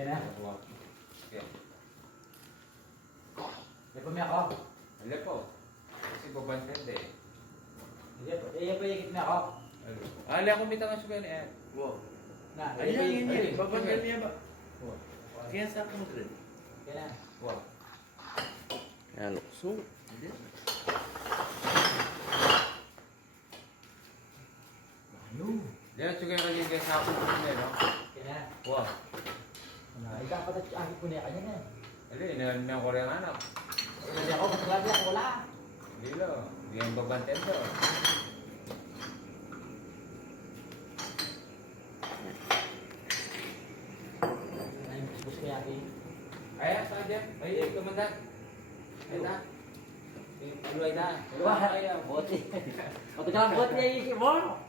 Yan na. Yan. Yan pa may ako. Hindi po. Kasi babantan eh. Yan pa yung na ako. Ali ako mitang ang sugal eh. Wow. Na. Ayan, yan. Babanggal niya ba? Oh. Kaya sa akin mo rin. Yan na. Wow. Yan, lukso. Hindi. Ayun. Diyan sugal ka din kaya sa ako po niya, no? Yan na. Wow. Dapat at ahit ko na kanya na. Ali, inalan ko rin ang anak. Hindi ako, mas grabe ako wala. Hindi lo. Hindi ang babantan to. Ay, gusto ko yaki. Ayan, saan dyan? Ay, kamandan. Ay, ta. Aluay na. Wah, boti. Pati ka lang boti ay isip mo.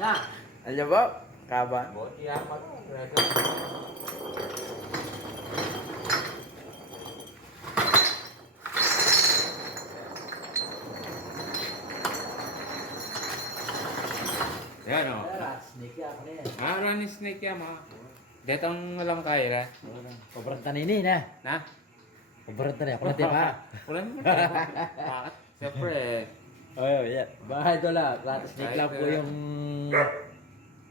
Na. Ano ba? Kaban? Boti apa to? Yan o. Snake ako na yan. Ah, running snake yan mga. Datang walang kaya ra. Sobrang tanini na. Na? Sobrang tanini. Ako na di ba? Wala naman. Bakit? Siyempre. Oh, yeah. Bahay doon lang. Rat snake lang po yung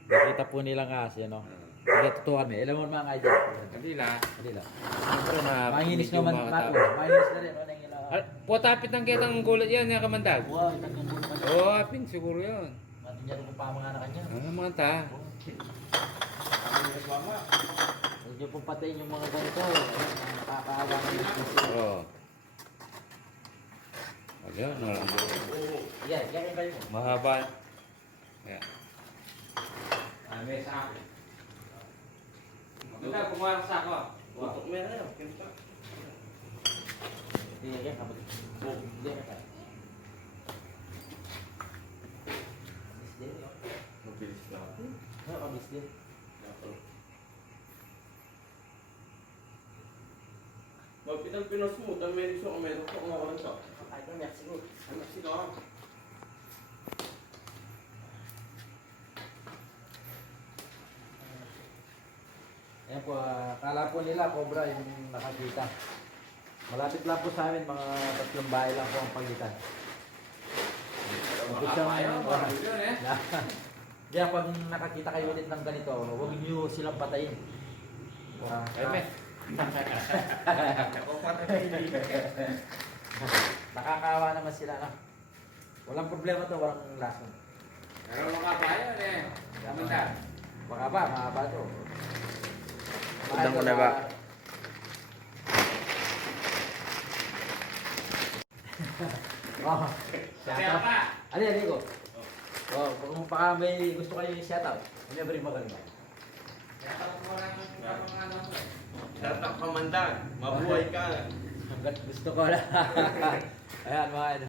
nakita po nilang kasi, ano. Hindi totoo kami. Ilan mo mga idol? Hindi la. Hindi lang. Siyempre na. Mahinis naman. mata. Mahinis na rin. Ano yung ilang? Potapit ang kitang gulat yan, yung kamandag. Wow, itagong mo naman. Oo, oh, apin siguro yun. Matin niya rin kung pamangana kanya. Ano mga ta? Huwag niyo pong patayin yung mga ganito. Nakakaawa ng business. Oo. Ayun, wala. Yan, yan kayo. Mahaba. Ayan. May sako. Maganda, kumuha ng sako. Tutok mo yan. Kinta. Hindi, yan kapatid. Hindi, yan kapatid. Mabilis na ako. Ano, kabis din. Magpitang pinos mo, dahil may gusto ko meron ko kung ako lang to. Ay, ito, Mexico. Ano sila? Ayan po, kala po nila cobra yung nakakita. Malapit lang po sa amin, mga 3 bahay lang po ang pagitan. Yun eh. Kaya pag nakakita kayo ulit ng ganito, huwag niyo silang patayin. Ay, Nakakawa naman sila, no? Walang problema to, walang lason. Pero makapa yun eh. Kamanda. Mahaba to. Udang ko na ba? Oh, Kaya shoutout. pa. Ano yan, Nico? Oh, kung baka may gusto kayo yung shoutout, hindi ba rin magaling? Shout out kamandag. Mabuhay ka. Hanggat gusto ko na. Ayan, mga